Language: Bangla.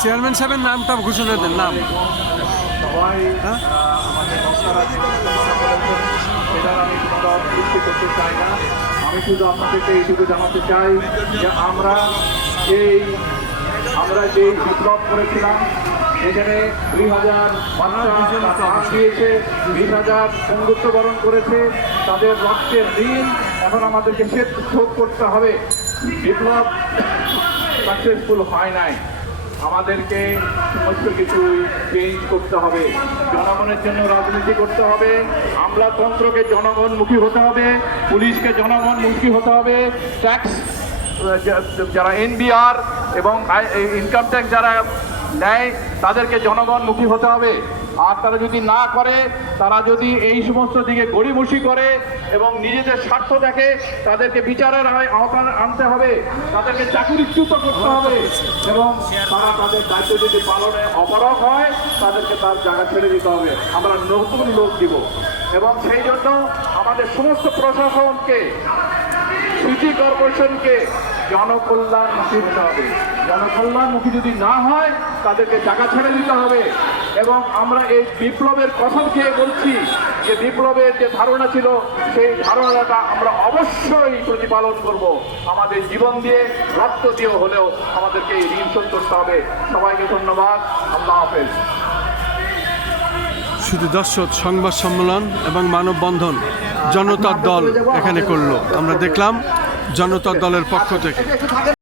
চেয়ারম্যান সাহেবের নামটা ঘোষণা দেন, নাম। সবাই আমাদের বক্তারা সেটার আমি কোনো বৃদ্ধি করতে চাই না। আমি শুধু আপনাদেরকে এইটুকু জানাতে চাই যে আমরা যে বিপ্লব করেছিলাম, এখানে 2000 বাচ্চা প্রাণ দিয়েছে, 20,000 বন্ধুত্ব বরণ করেছে, তাদের রক্তের ঋণ এখন আমাদেরকে শোধ করতে হবে। বিপ্লব সাকসেসফুল হয় নাই, আমাদেরকে সমস্ত কিছু চেঞ্জ করতে হবে। জনগণের জন্য রাজনীতি করতে হবে, আমলাতন্ত্রকে জনগণমুখী হতে হবে, পুলিশকে জনগণমুখী হতে হবে, ট্যাক্স যারা এনবিআর এবং ইনকাম ট্যাক্স যারা নেয় তাদেরকে জনগণমুখী হতে হবে। আর তারা যদি না করে, তারা যদি এই সমস্ত দিকে গড়িমসি করে এবং নিজেদের স্বার্থ দেখে, তাদেরকে বিচারের আওতায় আনতে হবে, তাদেরকে চাকরিচ্যুত করতে হবে এবং তারা তাদের দায়িত্ব যদি পালনে অপারগ হয় তাদেরকে তার জায়গা ছেড়ে দিতে হবে। আমরা নতুন লোক দিব এবং সেই জন্য আমাদের সমস্ত প্রশাসনকে, সিটি কর্পোরেশনকে জনকল্যাণমুখী হতে হবে। জনকল্যাণমুখী যদি না হয় তাদেরকে জায়গা ছেড়ে দিতে হবে। এবং আমরা এই বিপ্লবের কসম খেয়ে বলছি যে বিপ্লবের যে ধারণা ছিল সেই ধারণাটা আমরা অবশ্যই প্রতিপালন করব। আমাদের জীবন দিয়ে, রক্ত দিয়ে হলেও আমাদেরকে এই ঋণ শোধ করতে হবে। সবাইকে ধন্যবাদ। আল্লাহ হাফেজ। শুধু দর্শক সংবাদ সম্মেলন এবং মানববন্ধন জনতার দল এখানে করলো, আমরা দেখলাম জনতার দলের পক্ষ থেকে।